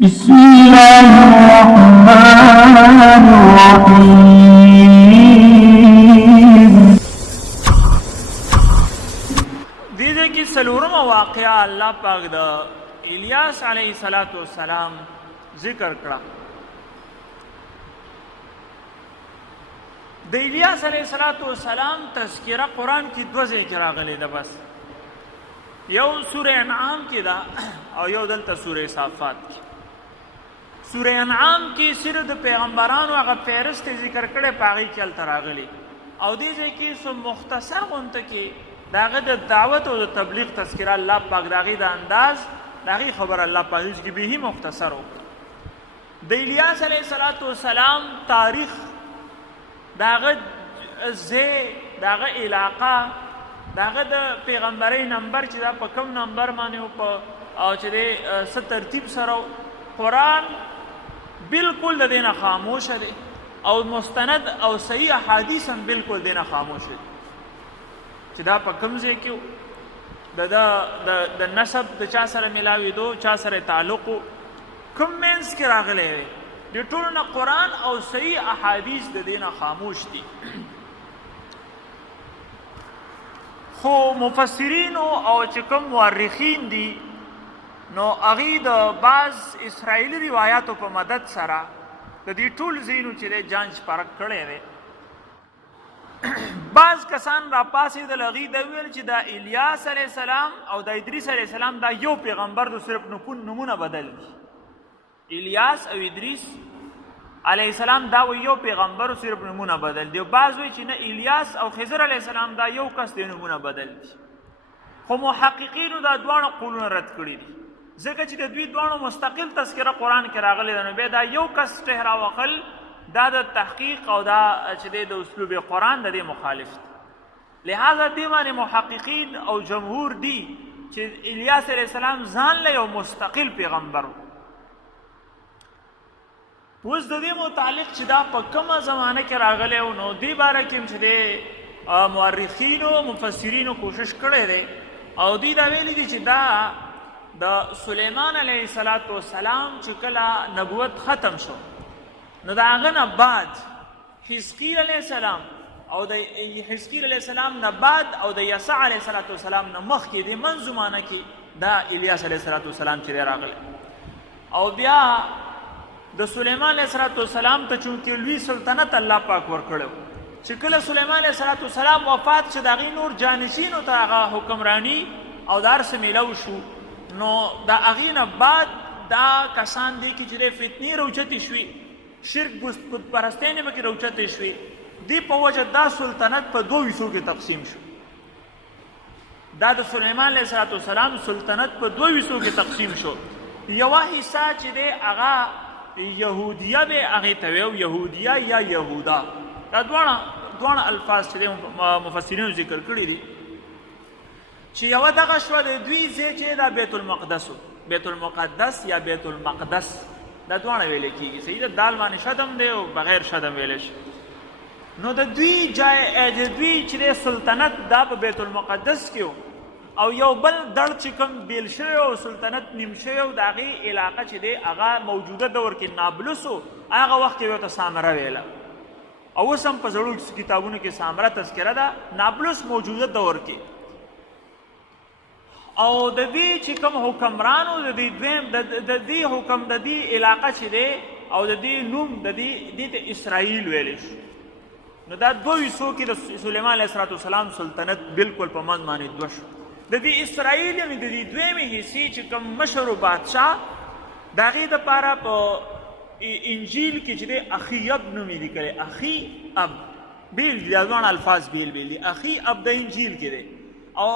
بسم الله الرحمن الرحیم. دیده کی سلورم واقعہ اللہ پاک دا الیاس علیہ السلام ذکر کرا. د الیاس علیہ السلام تذکرہ قرآن کی دو ذکر راغلی ده. بس یو سورہ انعام کی دا او یو دلتا سورہ صافات کی. سورہ انعام کی صرف د پیغمبرانو هغه فهرست ذکر کړي پاغي کې الته راغلي او دې کې سو مختصر غونته کې داغه د دعوت او د تبلیغ تذکرہ الله پاک داغه د انداز داغه خبر الله پاک کې به مختصر وکړه. د الیاس علیه السلام تاریخ داغه داغه علاقه داغه د پیغمبري نمبر چې دا په کم نمبر باندې او چې د ست ترتیب سره قرآن بالکل د دینه خاموش دی او مستند او صحیح احادیث هم بالکل دینه خاموش دی چې دا په کوم ځای کې د نسب د چا سره ملاوېدو چا سره تعلق کوم منځ کې راغلی دی د ټولو نه قرآن او صحیح احادیث د دینه خاموش دي. خو مفسرینو او چې کوم مورخین دي نو هغې د بعض اسرائیلي روایاتو په مدد سره د دې ټول ځایونو چې دی جانچ پرک کړی دی. بعض کسان راپاڅېدل هغې دا وویل چې دا الیاس علیه السلام او د ادریس علیه السلام دا یو پیغمبر د صرف نمونه بدل دي. الیاس او ادریس علیه السلام دا یو پیغمبر او صرف نمونه بدل دي. بعض وایي چې نه الیاس او خضر علیه السلام دا یو کس دی نمونه بدل دي. خو محققینو دا دواړه قولونه رد کړي دي ځکه چې د دوی دواړو مستقل تذکره قرآن کې راغلی ده. نو بیا دا یو کس ټهرا وخل دا د تحقیق او دا چې دی د اسلوب قرآن د دې مخالف دی. لہذا دې باندې محققین او جمهور دي چې الیاس علیه السلام ځان له یو مستقل پیغمبر و. اوس د دې متعلق چې دا په کومه زمانه کې راغلی و نو دې باره کې چې دی مورخینو مفسرینو کوشش کړی دی او دوی دا ویلي دي چې دا د سلیمان علیه السلام چې کله نبوت ختم شو نو د هغه نه بعد حزقیل علیه السلام او د حزقیل علیه السلام نه بعد او د یسع علیه السلام نه مخکې د منځ زمانه کې دا الیاس علیه السلام چې دی راغلی او بیا د سلیمان علیه السلام ته چونکې لوی سلطنت الله پاک ورکړی چې کله سلیمان علیه السلام وفات شو د هغې نور جانشینو ته هغه حکمرانی او د هر څه میلو شو نو د هغې نه بعد دا کسان دی کې چې د فتنې راوچتې شوې شرک بت پرستۍ نه پکې راوچتې شوې دې په وجه دا سلطنت په دوه حصو کې تقسیم شو. دا د سلیمان علیه السلام سلطنت په دوه حصو کې تقسیم شو. یوه حصه چې دی هغه یهودیه به هغې ته ویو یهودیه یا یهودا دا دواړه الفاظ چې دی مفسرینو ذکر کړي دي چې یوه دغه شوه د دوی ځای چې دا بیت المقدس یا بیت المقدس دا دواړه ویلی کېږي. صحیح ده دال باندې شدم دی او بغیر شدم ویلی شي. نو د دوی چې دی سلطنت دا په بیت المقدس کې او یو بل دړ چې کوم بیل شوی او سلطنت نیم شوی او د هغې علاقه چې دی هغه موجوده دور کې نابلس و هغه وخت کې ورته سامره ویله او اوس هم په زړو کتابونو کې سامره تذکره ده نابلس موجوده دور کې. او د دې چې کوم حکمرانو د دې حکم د دې علاقه چې دی او د دې نوم د دې ته اسرائیل ویلی شو. نو دا دوه حصو کې د سلیمان علیه السلام سلطنت بالکل په منځ باندې دوه شو. د دې اسرائیل یعنې د دې دویمې حصې چې کوم مشر و بادشاه د هغې دپاره په انجیل کې چې دی اخیب نوم یې لیکلی. اخیب بیل دي دا دواړه الفاظ بیل دي. اخیب د انجیل کې دی او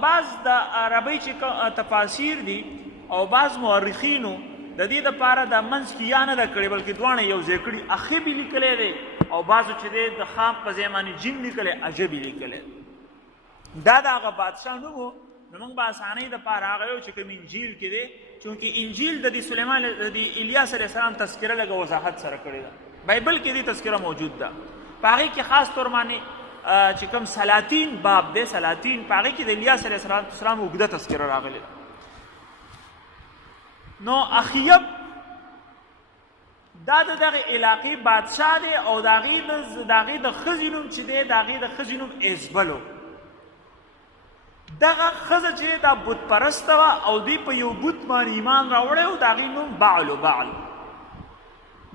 بعض د عربۍ چې تفاسیر دي او بعض مورخینو د دې دپاره د منځ کې یا نه ده کړې بلکې دواړه یو ځای کړي. اخیب یې لیکلی دی او بعضو چې دی د خام په ځای باندې جیم لیکلی عجب یې لیکلی. دا د هغه بادشاه نوم و. نو موږ به اسانۍ دپاره هغه یو چې کوم انجیل کې دی چونکې انجیل د دې سلیمان د الیاس علیه السلام تذکره لږه وضاحت سره کړې ده. بایبل کې دې تذکره موجود ده. په هغې کې خاص طور باندې چې کوم سلاطین باب دی سلاطین په هغې کې د الیاس علیه السلام اوږده تذکره راغلې ده. نو اخیب دا د دغه علاقې بادشاه دی او د هغې د ښځې نوم چې دی د هغې د ښځې نوم ایزبل و. دغه ښځه چې دا بت پرسته وه او دوی په یو بت باندې ایمان راوړی و د هغې نوم بعل و. بعل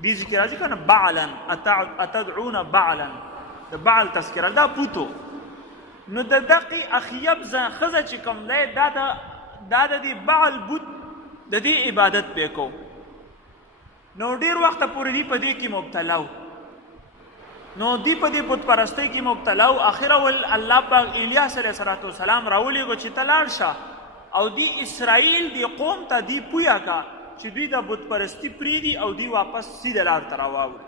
دې ذکر راځي که نه بعلا اتدعون بعلا د بعل تذکره دا بوتو. نو د دقې اخیب ښځه چې کوم دی دا د دې بعل بوت د دې عبادت به کو. نو ډېر وخته پورې دی په دې کې مبتلا و. نو دی په دې بت پرستۍ کې مبتلا و. اخره ول الله پاک الیاس علیه السلام راولېږو چې ته لاړ شه او دی اسرائیل دی قوم ته دی پویه کا چې دوی د بت پرستي پرېږدي او دوی واپس سیده لار ته راواوړي.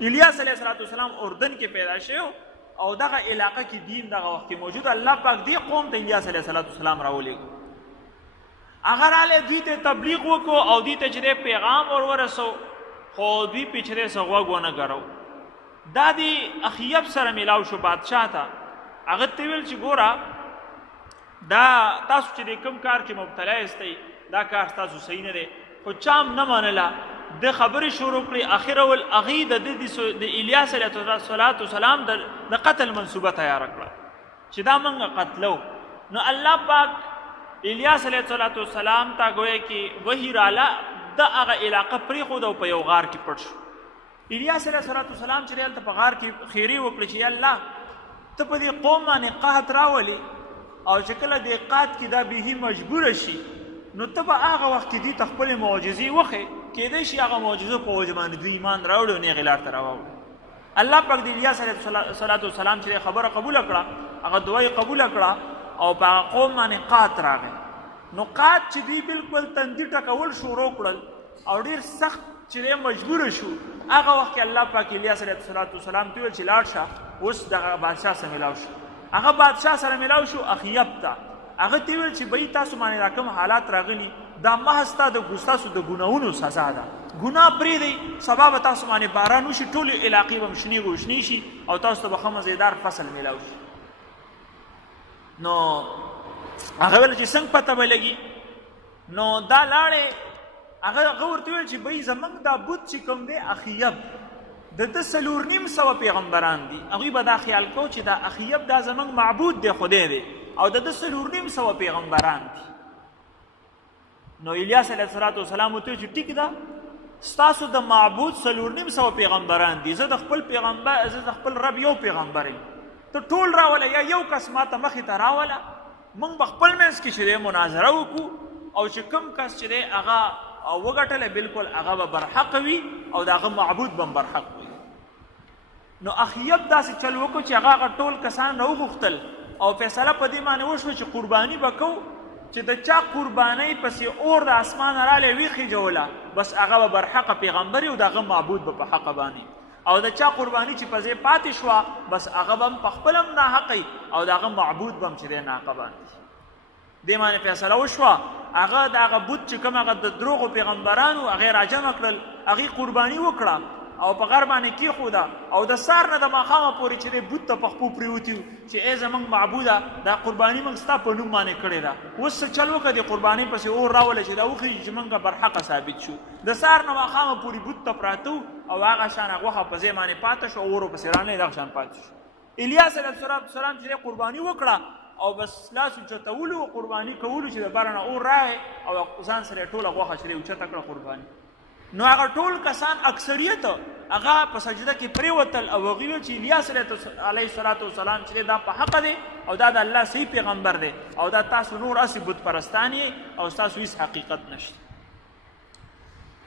الیاس علیه السلام اردن کې پیدا شوی او دغه علاقه کې دین دغه وخت کې موجود. الله پاک دی قوم ته الیاس علیه السلام راولېږو. هغه رالی دوی ته تبلیغ وکړو او دوی ته چې دی پیغام ورسو خو دوی پې چې دی څه غوږ ونه ګرو. دا د اخیب سره میلاو شو بادشاه ته. هغه ته ویل چې ګوره دا تاسو چې د کوم کار کې مبتلا یاستئ دا کار ستاسو صحیح نه دی. خو چام نه منله د خبرې شروع کړې. اخره ول هغې د الیاس علیه السلام د قتل منصوبه تیاره کړه چې دا موږ قتلو. نو الله پاک الیاس علیه السلام ته ګویا کې وحي راله د هغه علاقه پرېښوده او په یو غار کې پټ شو. الیاس علیه السلام چې هلته په غار کې خیرې وکړه چې یا الله ته په دې قوم باندې قحط راولې او چې کله دې قحط کې دا بیخي مجبوره شي نو ته به هغه وخت کې دوی ته خپلې معجزې وښې کیدای شي هغه معجزو په وجه باندې دوی ایمان راوړي او نیغې لار ته راواوړي. الله پاک د الیاس علیه السلام چې خبره قبوله کړه هغه دعا یې قبوله کړه او په هغه قوم باندې قحط راغی. نو قحط چې دوی بالکل تندي ټکول شروع کړل او ډېر سخت چې دی مجبوره شو. هغه وخت کې الله پاک الیاس علیه السلام ته ویل چې لاړ شه اوس دغه بادشاه سره میلاو شو. هغه بادشاه سره میلاو شو اخیب ته. هغه ته ویل چې بهی تاسو باندې دا کوم حالات راغلي دا محض ستا د ستاسو د ګناهونو سزا ده. ګناه پرېږدئ سبا به تاسو باندې باران وشي ټولې علاقې به شنې وشنې شي او تاسو ته به ښه مزېدار فصل میلاو شي. نو هغه ویل چې څنګه پته به لګي. نو دا لاړې هغه ورته ویل چې بهی زموږ دا بت چې کوم دی اخیب د ده 4,500 پیغمبران دي. هغوی به دا خیال کو چې دا اخیب دا زموږ معبود دی خدای دی او د ده 4,500 پیغمبران دي. نو الیاس علیه السلام ورته چې ټیک ده ستاسو د معبود 4,500 پیغمبران دي. زه د خپل رب یو پیغمبر یم. ته ټول راوله یا یو کس ماته مخې ته راوله موږ به خپل منځ کې چې دی مناظره وکړو او چې کوم کس چې دی هغه وګټلی بالکل هغه به برحق وي او د هغه معبود به برحق وي. نو اخیب داسې چل وکړو چې هغه ټول کسان راوغوښتل او فیصله په دې باندې وشوه چې قرباني به کوو چې د چا قربانۍ پسې اور د اسمانه رالی ویخېجوله بس هغه به برحقه پیغمبر او د هغه معبود به په حقه باندې او د چا قرباني چې په ځای پاتې شوه بس هغه به هم په خپل هم ناحقی او د هغه معبود به هم چې دی ناحقه باندې. دې باندې فیصله وشوه. هغه د هغه بت چې کوم هغه د دروغو پیغمبرانو هغې راجمع کړل هغې قرباني وکړه او په غر باندې کېښوده او د سار نه د ماښامه پورې چې دی بت ته په خپو پرېوتي وو چې ای زموږ معبوده دا قرباني موږ ستا په نوم باندې کړې ده. اوس څه چل وکړه د قربانۍ پسې اور راوله چې دا وخېږي چې موږ برحقه ثابت شو. د سار نه ماښامه پورې بت ته پراته وو او هغه شان غوښه په ځای باندې پاته شو او اور ورپسې رانه دغه شان پاتې شو. الیاس علیه السلام چې دی قرباني وکړه او بس لاس اوچتولو قرباني کولو چې د بره نه اور راغی او ځان سره یې ټوله غوښه چې دی اوچته کړه قرباني. نو هغه ټول کسان اکثریت هغه په سجده کې پرېوتل او هغوی ویل چې الیاس علیه السلام چې دی دا په حقه دی او دا د الله صحیح پیغمبر دی او دا تاسو نور هسې بت پرستان یې او ستاسو هېڅ حقیقت نشته.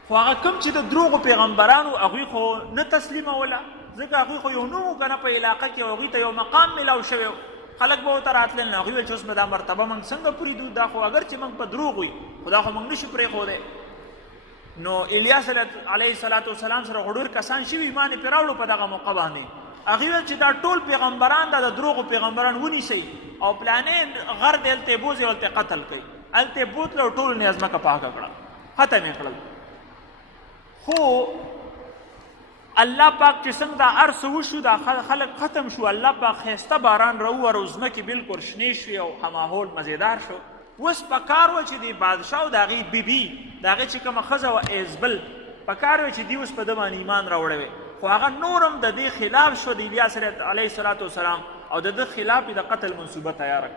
خو هغه کوم چې د دروغو پیغمبرانو هغوی خو نه تسلیموله ځکه هغوی خو یو نوم و که نه په علاقه کې هغوی ته یو مقام میلاو شوی خلک به ورته راتلل نه هغوی ویل چې اوس به دا مرتبه موږ څنګه پرېږدو دا خو اگر چې موږ په دروغ وي خو دا خو موږ نشو پرېښودی. نو الیاس علیه السلام سره غډور کسان شوي ایمان یې پرې راوړو په دغه موقع باندې. هغوی ویل چې دا ټول پیغمبران دا د دروغو پیغمبران ونیسئ او پلانې غر دی هلته یې بوځئ هلته یې قتل کوئ. هلته یې بوتله او ټولو نه یې ځمکه پاکه کړه ختم یې کړل. خو الله پاک چې څنګه دا هر څه وشو دا خلک ختم شو. الله پاک ښایسته باران راوور ځمکې بالکل شنې شوې او ماحول مزېدار شو. اوس په کار وه چې د بادشاه او د هغې بیبي د هغې چې کومه ښځه وه ایزبل په کار وی چې دی اوس په د باندې ایمان راوړی وی خو هغه نورم د دې خلاف شو د الیاس علیه السلام او د ده خلاف د قتل منصوبه تیاره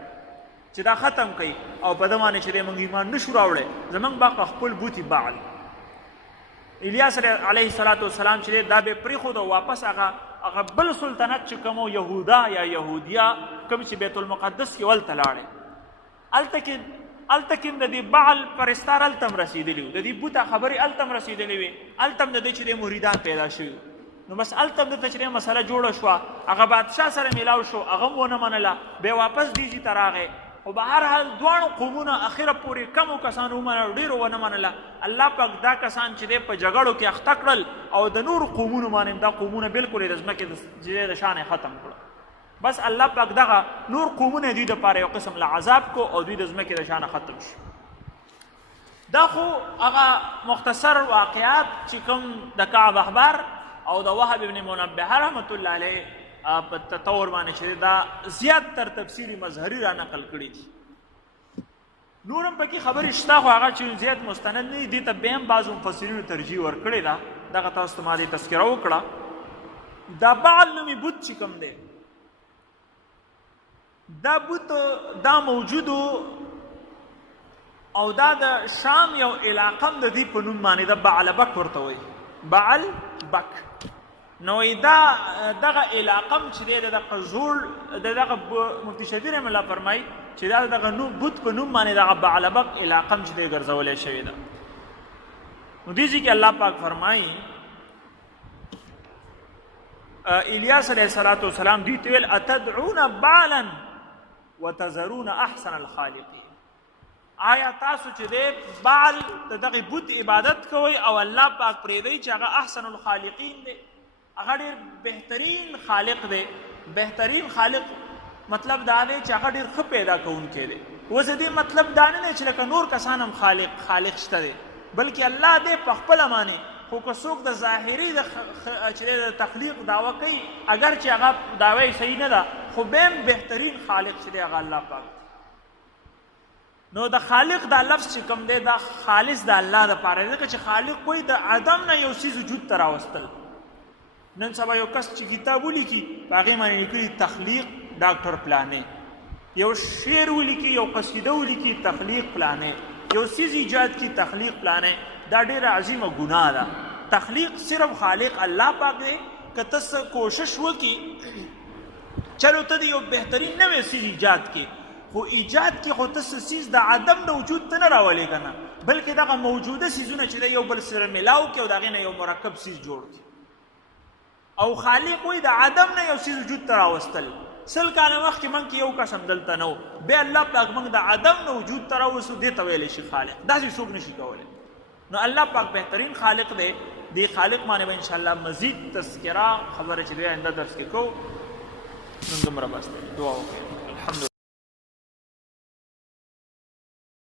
چې دا ختم کوي او په د باندې چې دی موږ ایمان نشو راوړی زموږ به خپل بوتي بعل الیاس علیه السلام چې دی دا به پرېښود او واپس هغه بل سلطنت چې کوم یهودا یا یهودیه کوم چې بیت المقدس کې ولته لاړی هلته کې د دې بعل پرستار هلته هم رسېدلي وو د دې بوته خبرې هلته هم رسېدلې وې هلته هم د دې چې دی مریدان پیدا شوي نو بس هلته هم دلته چې دی مسله جوړه شوه هغه بادشاه سره میلاو شو هغه هم ونه منله بیا واپس دیجي ته راغی خو به هر حال دواړو قومونه اخره پورې کمو کسانو ومنل ډېرو ونه منله الله پاک دا کسان چې دی په جګړو کې اخته کړل او د نورو قومونو باندې دا قومونه بلکل یې د ځمکې د شان ختم کړل بس الله پاک دغه نور قومونه دوی دپاره یو قسم له عذاب کو او دوی د ځمکې د شانه ختم شو دا خو هغه مختصر واقعات چې کوم د کعب احبار او د وهب ابن منبه رحمت الله علیه په تطور باندې چې دا زیات تر تفسیری مظهری را نقل کړي دي نورم پکې خبرې شته خو هغه چې زیات مستند نه دي ته بیا هم بعضو مفسرینو ترجیح ورکړې ده دغه تاسو ته ما دې تذکره وکړه دا بعل نومي بت چې کوم دی دا بت دا موجودو او دا د شام یو علاقه د دې په نوم باندې د بعلبک ورته وایي بعلبک نو دا دغه علاقه چې دی دغه زوړ دغه مفتي شهید رحمه الله فرمایي چې دا دغه بت په نوم باندې دغه بعلبک علاقه چې دی ګرځولی شوې ده نو دې ځای کې الله پاک فرمایي الیاس علیه السلام دوی ته ویل اتدعون بعلا وتذرون احسن الخالقین آیا تاسو چې دی بعل د دغه بت عبادت کوئ او الله پاک پرېږدئ چې هغه احسن الخالقین دی هغه ډېر بهترین خالق دی بهترین خالق مطلب دا دی چې هغه ډېر ښه پیدا کوونکی دی اوس د دې مطلب دا نه دی چې لکه نور کسان هم خالق شته دی بلکې الله دی په خپله باندې خو که څوک د ظاهري چې د تخلیق دعوه کوي اگر چې هغه دعوه صحیح نه ده خو بیا هم بهترین خالق چې دی هغه الله پاک نو د خالق دا لفظ چې کوم دی دا خالص د الله دپاره دی ځکه چې خالق کوئی د عدم نه یو څیز وجود ته راوستل نن سبا یو کس چې کتاب ولیکي په هغې باندې لیکلي تخلیق ډاکټر پلانې یو شعر ولیکي یو قصیده ولیکي تخلیق پلانې یو څیز ایجاد کی تخلیق پلانې دا ډېره عظیمه ګناه ده تخلیق صرف خالق الله پاک دی که ته څه کوشش وکړي چلو ته د یو بهترین نوی څیز ایجاد کې خو ایجاد کې خو ته څه څیز د عدم نه وجود ته نه راولې که نه بلکې دغه موجوده څیزونه چې دی یو بل سره میلاو کړي او د هغې نه یو مرکب څیز جوړ کړي او خالق وایي د عدم نه یو څیز وجود ته راوستل 100 کاله مخکې موږ کې یو کس هم دلته نه و بیا الله پاک موږ د عدم نه وجود ته راوستو دې ته ویلی شي خالق داسې څوک نشي کولی نو الله پاک بهترین خالق دی دې خالق باندې به انشاءالله مزید تذکره خبره چې دی آینده درس کې کوو نن دومره بس دی دعا وکړئ الحمدلله